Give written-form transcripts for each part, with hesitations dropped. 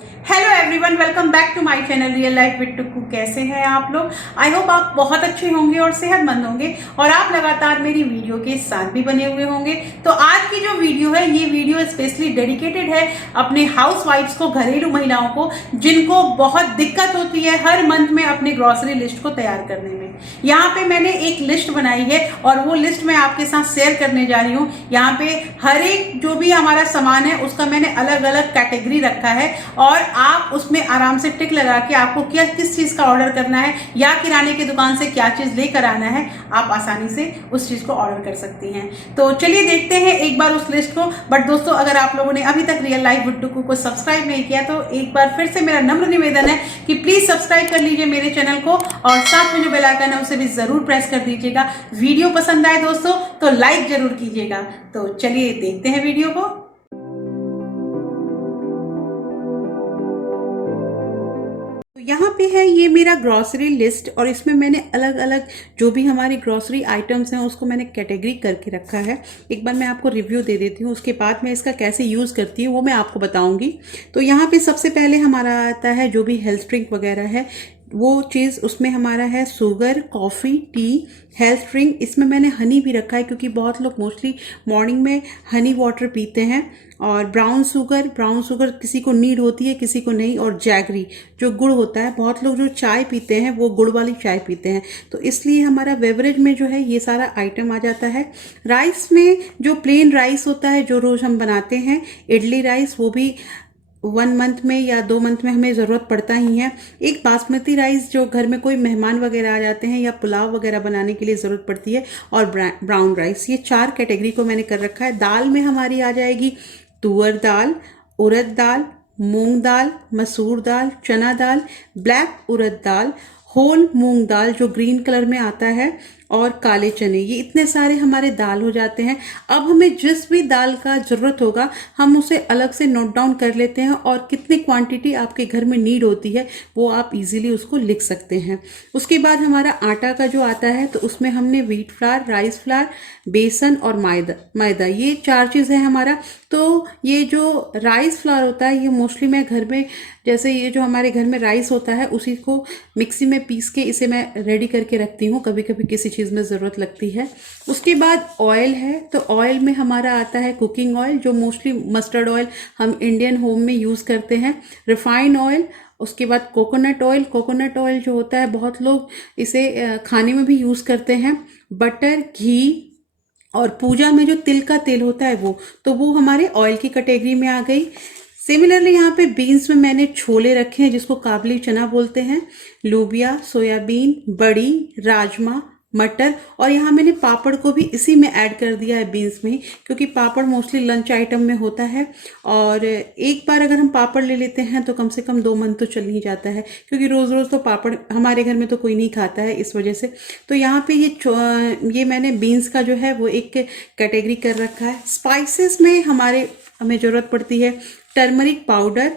Hello everyone, welcome back to my channel real life with Tukku. कैसे हैं आप लोग? आई होप आप बहुत अच्छे होंगे और सेहतमंद होंगे और आप लगातार मेरी वीडियो के साथ भी बने हुए होंगे। तो आज की जो वीडियो है, ये वीडियो स्पेशली डेडिकेटेड है अपने हाउस वाइफ्स को, घरेलू महिलाओं को, जिनको बहुत दिक्कत होती है हर मंथ में अपने ग्रॉसरी लिस्ट को तैयार करने में। यहाँ पे मैंने एक लिस्ट बनाई है और वो लिस्ट मैं आपके साथ शेयर करने जा रही हूँ। यहाँ पे हर एक जो भी हमारा सामान है उसका मैंने अलग अलग कैटेगरी रखा है और आप उसमें आराम से टिक लगा के आपको क्या किस चीज का ऑर्डर करना है या किराने की दुकान से क्या चीज लेकर आना है, आप आसानी से उस चीज को ऑर्डर कर सकती हैं। तो चलिए देखते हैं एक बार उस लिस्ट को। बट दोस्तों, अगर आप लोगों ने अभी तक रियल लाइफ विद टुक्कू को सब्सक्राइब नहीं किया तो एक बार फिर से मेरा नम्र निवेदन है कि प्लीज सब्सक्राइब कर लीजिए मेरे चैनल को और साथ में जो बेल आइकन है उसे भी जरूर प्रेस कर दीजिएगा। वीडियो पसंद आए दोस्तों तो लाइक जरूर कीजिएगा। तो चलिए देखते हैं वीडियो को। यहाँ पे है ये मेरा ग्रॉसरी लिस्ट और इसमें मैंने अलग अलग जो भी हमारी ग्रॉसरी आइटम्स हैं उसको मैंने कैटेगरी करके रखा है। एक बार मैं आपको रिव्यू दे देती हूँ, उसके बाद मैं इसका कैसे यूज़ करती हूँ वो मैं आपको बताऊंगी। तो यहाँ पे सबसे पहले हमारा आता है जो भी हेल्थ ड्रिंक वगैरह है वो चीज़, उसमें हमारा है sugar, coffee, T, health drink. इसमें मैंने हनी भी रखा है क्योंकि बहुत लोग मोस्टली मॉर्निंग में हनी वाटर पीते हैं। और ब्राउन शुगर किसी को नीड होती है किसी को नहीं। और जैगरी जो गुड़ होता है, बहुत लोग जो चाय पीते हैं वो गुड़ वाली चाय पीते हैं, तो इसलिए हमारा बेवरेज में जो है ये सारा आइटम आ जाता है। राइस में जो प्लेन राइस होता है जो रोज़ हम बनाते हैं, इडली राइस, वो भी 1 मंथ में या 2 मंथ में हमें ज़रूरत पड़ता ही है। एक बासमती राइस जो घर में कोई मेहमान वगैरह आ जाते हैं या पुलाव वगैरह बनाने के लिए ज़रूरत पड़ती है। और ब्राउन राइस, ये 4 कैटेगरी को मैंने कर रखा है। दाल में हमारी आ जाएगी तुअर दाल, उड़द दाल, मूंग दाल, मसूर दाल, चना दाल, ब्लैक उड़द दाल, होल मूंग दाल जो ग्रीन कलर में आता है, और काले चने। ये इतने सारे हमारे दाल हो जाते हैं। अब हमें जिस भी दाल का ज़रूरत होगा हम उसे अलग से नोट डाउन कर लेते हैं और कितनी क्वांटिटी आपके घर में नीड होती है वो आप इजीली उसको लिख सकते हैं। उसके बाद हमारा आटा का जो आता है तो उसमें हमने व्हीट फ्लावर, राइस फ्लावर, बेसन और मैदा, ये 4 चीज़ है हमारा। तो ये जो राइस फ्लावर होता है ये मोस्टली मैं घर में, जैसे ये जो हमारे घर में राइस होता है उसी को मिक्सी में पीस के इसे मैं रेडी करके रखती हूँ, कभी कभी किसी चीज़ में ज़रूरत लगती है। उसके बाद ऑयल है, तो ऑयल में हमारा आता है कुकिंग ऑयल जो मोस्टली मस्टर्ड ऑयल हम इंडियन होम में यूज़ करते हैं, रिफाइंड ऑयल। उसके बाद कोकोनट ऑयल जो होता है बहुत लोग इसे खाने में भी यूज़ करते हैं। बटर, घी, और पूजा में जो तिल का तेल होता है वो हमारे ऑयल की कैटेगरी में आ गई। सिमिलरली यहाँ पे बीन्स में मैंने छोले रखे हैं जिसको काबली चना बोलते हैं, लोबिया, सोयाबीन, बड़ी, राजमा, मटर, और यहाँ मैंने पापड़ को भी इसी में ऐड कर दिया है बीन्स में ही, क्योंकि पापड़ मोस्टली लंच आइटम में होता है और एक बार अगर हम पापड़ ले लेते हैं तो कम से कम 2 मंथ तो चल ही जाता है, क्योंकि रोज़ रोज़ तो पापड़ हमारे घर में तो कोई नहीं खाता है, इस वजह से। तो यहाँ पे ये मैंने बीन्स का जो है वो एक कैटेगरी कर रखा है। स्पाइसेस में हमें ज़रूरत पड़ती है टर्मरिक पाउडर,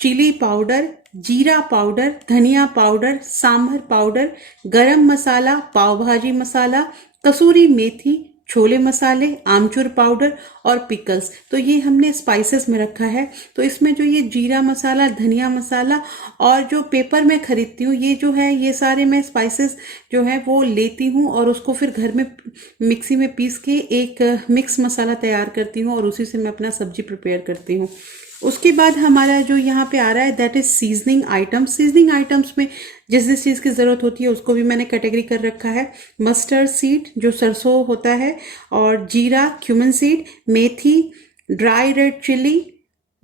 चिली पाउडर, जीरा पाउडर, धनिया पाउडर, सांभर पाउडर, गरम मसाला, पाव भाजी मसाला, कसूरी मेथी, छोले मसाले, आमचूर पाउडर और पिकल्स। तो ये हमने स्पाइसेस में रखा है। तो इसमें जो ये जीरा मसाला, धनिया मसाला और जो पेपर मैं खरीदती हूँ, ये जो है ये सारे मैं स्पाइसेस जो है वो लेती हूँ और उसको फिर घर में मिक्सी में पीस के एक मिक्स मसाला तैयार करती हूँ और उसी से मैं अपना सब्जी प्रिपेयर करती हूँ। उसके बाद हमारा जो यहाँ पे आ रहा है that is seasoning items. Seasoning items में जिस जिस चीज़ की ज़रूरत होती है उसको भी मैंने कैटेगरी कर रखा है। मस्टर्ड सीड जो सरसों होता है, और जीरा, क्यूमन सीड, मेथी, ड्राई रेड चिली,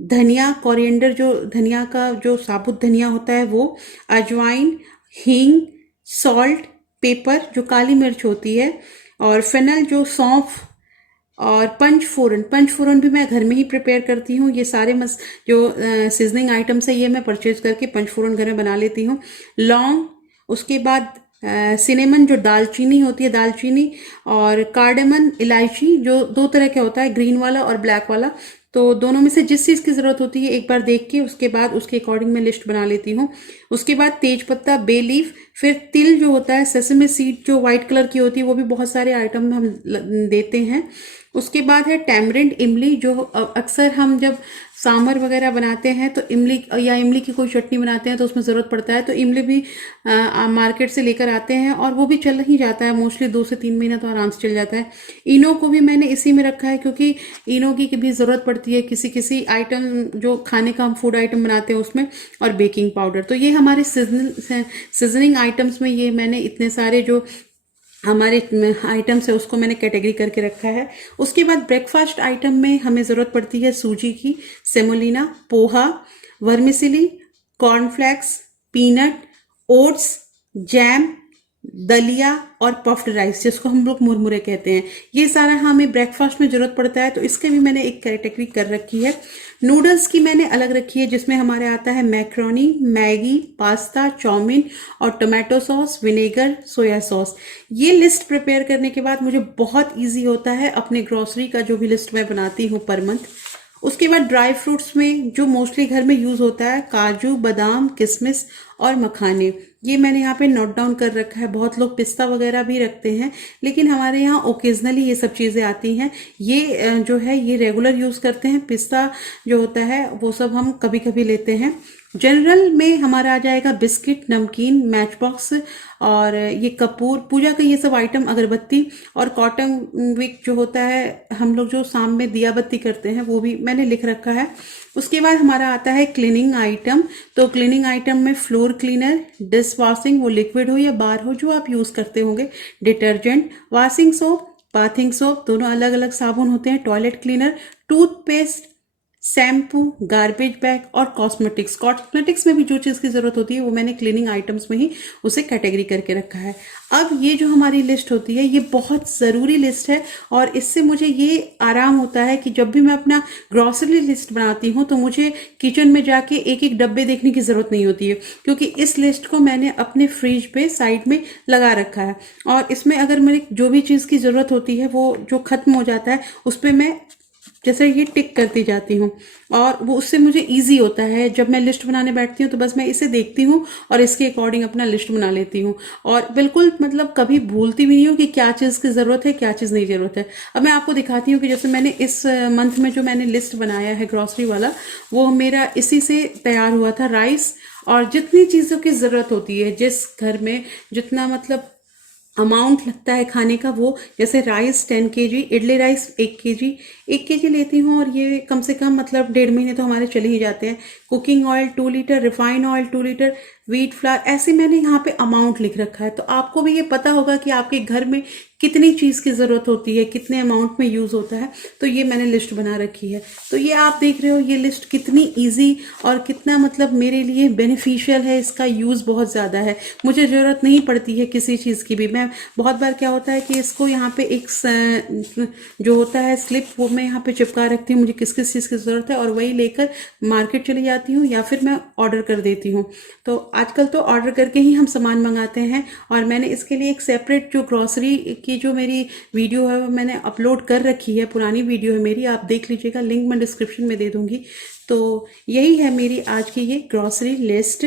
धनिया, कोरिएंडर जो धनिया का जो साबुत धनिया होता है वो, अजवाइन, हींग, सॉल्ट, पेपर जो काली मिर्च होती है, और फेनल जो सौंफ, और पंचफोरन भी मैं घर में ही प्रिपेयर करती हूँ। ये सारे जो सीजनिंग आइटम्स है ये मैं परचेज करके पंचफोरन घर में बना लेती हूँ। लौंग, उसके बाद सिनेमन जो दालचीनी होती है, दालचीनी, और कार्डेमन, इलायची जो 2 तरह का होता है, ग्रीन वाला और ब्लैक वाला। तो दोनों में से जिस चीज़ की ज़रूरत होती है एक बार देख के उसके बाद उसके अकॉर्डिंग मैं लिस्ट बना लेती हूँ। उसके बाद तेज पत्ता, बे लीफ, फिर तिल जो होता है, सेसमे सीड जो वाइट कलर की होती है, वो भी बहुत सारे आइटम में हम देते हैं। उसके बाद है टैमरिंड इमली, जो अक्सर हम जब सांभर वगैरह बनाते हैं तो इमली या इमली की कोई चटनी बनाते हैं तो उसमें ज़रूरत पड़ता है, तो इमली भी मार्केट से लेकर आते हैं और वो भी चल ही जाता है, मोस्टली 2 से 3 महीना तो आराम से चल जाता है। इनो को भी मैंने इसी में रखा है क्योंकि इनो की भी ज़रूरत पड़ती है किसी किसी आइटम, जो खाने का हम फूड आइटम बनाते हैं उसमें, और बेकिंग पाउडर। तो ये हमारे सीजनिंग आइटम्स में ये मैंने इतने सारे जो हमारे आइटम्स है उसको मैंने कैटेगरी करके रखा है। उसके बाद ब्रेकफास्ट आइटम में हमें ज़रूरत पड़ती है सूजी की, semolina, poha, vermicelli, cornflakes, peanut, oats, jam, दलिया और पफ्ड राइस, जिसको हम लोग मुरमुरे कहते हैं। ये सारा हमें ब्रेकफास्ट में ज़रूरत पड़ता है, तो इसके भी मैंने एक कैटेगरी कर रखी है। नूडल्स की मैंने अलग रखी है, जिसमें हमारे आता है मैक्रोनी, मैगी, पास्ता, चाउमीन और tomato sauce, vinegar, soya sauce. ये लिस्ट प्रिपेयर करने के बाद मुझे बहुत ईजी होता है अपने ग्रॉसरी का जो भी लिस्ट मैं बनाती हूँ पर मंथ। उसके बाद ड्राई फ्रूट्स में जो मोस्टली घर में यूज़ होता है, काजू, बादाम, किशमिश और मखाने, ये मैंने यहाँ पे नोट डाउन कर रखा है। बहुत लोग पिस्ता वगैरह भी रखते हैं, लेकिन हमारे यहाँ ओकेजनली ये सब चीज़ें आती हैं। ये जो है ये रेगुलर यूज़ करते हैं। पिस्ता जो होता है वो सब हम कभी कभी लेते हैं। जनरल में हमारा आ जाएगा बिस्किट, नमकीन, मैच बॉक्स और ये कपूर, पूजा का ये सब आइटम, अगरबत्ती और कॉटन विक जो होता है, हम लोग जो शाम में दिया बत्ती करते हैं, वो भी मैंने लिख रखा है। उसके बाद हमारा आता है क्लीनिंग आइटम। तो क्लीनिंग आइटम में फ्लोर क्लीनर, डिश वॉशिंग, वो लिक्विड हो या बार हो जो आप यूज़ करते होंगे, detergent, washing soap, bathing soap, दोनों अलग अलग साबुन होते हैं, toilet cleaner, toothpaste, shampoo, garbage bag और कॉस्मेटिक्स। कॉस्मेटिक्स में भी जो चीज़ की ज़रूरत होती है वो मैंने क्लीनिंग आइटम्स में ही उसे कैटेगरी करके रखा है। अब ये जो हमारी लिस्ट होती है ये बहुत ज़रूरी लिस्ट है, और इससे मुझे ये आराम होता है कि जब भी मैं अपना ग्रॉसरी लिस्ट बनाती हूँ तो मुझे किचन में जाके एक एक डब्बे देखने की ज़रूरत नहीं होती है, क्योंकि इस लिस्ट को मैंने अपने फ्रिज पे साइड में लगा रखा है। और इसमें अगर मेरे जो भी चीज़ की ज़रूरत होती है वो जो ख़त्म हो जाता है उस पर मैं जैसे ये टिक करती जाती हूँ, और वो उससे मुझे इजी होता है। जब मैं लिस्ट बनाने बैठती हूँ तो बस मैं इसे देखती हूँ और इसके अकॉर्डिंग अपना लिस्ट बना लेती हूँ, और बिल्कुल मतलब कभी भूलती भी नहीं हूँ कि क्या चीज़ की ज़रूरत है, क्या चीज़ नहीं ज़रूरत है। अब मैं आपको दिखाती हूँ कि जैसे मैंने इस मंथ में जो मैंने लिस्ट बनाया है ग्रॉसरी वाला, वो मेरा इसी से तैयार हुआ था। राइस और जितनी चीज़ों की ज़रूरत होती है, जिस घर में जितना मतलब अमाउंट लगता है खाने का, वो जैसे rice 10 kg, idli rice 1 kg लेती हूँ, और ये कम से कम मतलब 1.5 महीने तो हमारे चले ही जाते हैं। Cooking oil 2 litre, refined oil 2 litre, wheat flour, ऐसे मैंने यहाँ पे अमाउंट लिख रखा है। तो आपको भी ये पता होगा कि आपके घर में कितनी चीज़ की ज़रूरत होती है, कितने अमाउंट में यूज़ होता है, तो ये मैंने लिस्ट बना रखी है। तो ये आप देख रहे हो ये लिस्ट कितनी ईजी और कितना मतलब मेरे लिए बेनिफिशियल है, इसका यूज़ बहुत ज़्यादा है। मुझे ज़रूरत नहीं पड़ती है किसी चीज़ की भी। मैं बहुत बार क्या होता है कि इसको यहाँ पे एक जो होता है स्लिप, वो मैं यहाँ पे चिपका रखती हूँ मुझे किस किस चीज़ की ज़रूरत है, और वही लेकर मार्केट चली जाती हूँ या फिर मैं ऑर्डर कर देती हूँ। तो आजकल तो ऑर्डर करके ही हम सामान मंगाते हैं, और मैंने इसके लिए एक सेपरेट जो ग्रॉसरी की जो मेरी वीडियो है वो मैंने अपलोड कर रखी है, पुरानी वीडियो है मेरी, आप देख लीजिएगा, लिंक मैं डिस्क्रिप्शन में दे दूंगी। तो यही है मेरी आज की ये ग्रॉसरी लिस्ट।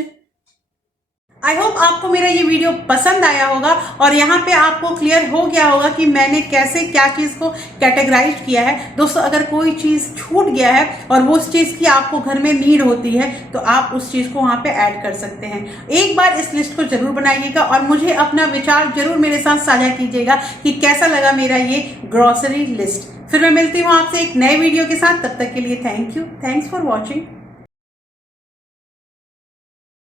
आई होप आपको मेरा ये वीडियो पसंद आया होगा, और यहाँ पे आपको क्लियर हो गया होगा कि मैंने कैसे क्या चीज़ को कैटेगराइज किया है। दोस्तों, अगर कोई चीज़ छूट गया है और वो उस चीज़ की आपको घर में नीड होती है तो आप उस चीज़ को वहाँ पे ऐड कर सकते हैं। एक बार इस लिस्ट को जरूर बनाइएगा और मुझे अपना विचार जरूर मेरे साथ साझा कीजिएगा कि कैसा लगा मेरा ये ग्रॉसरी लिस्ट। फिर मैं मिलती हूँ आपसे एक नए वीडियो के साथ, तब तक के लिए thank you, thanks for watching.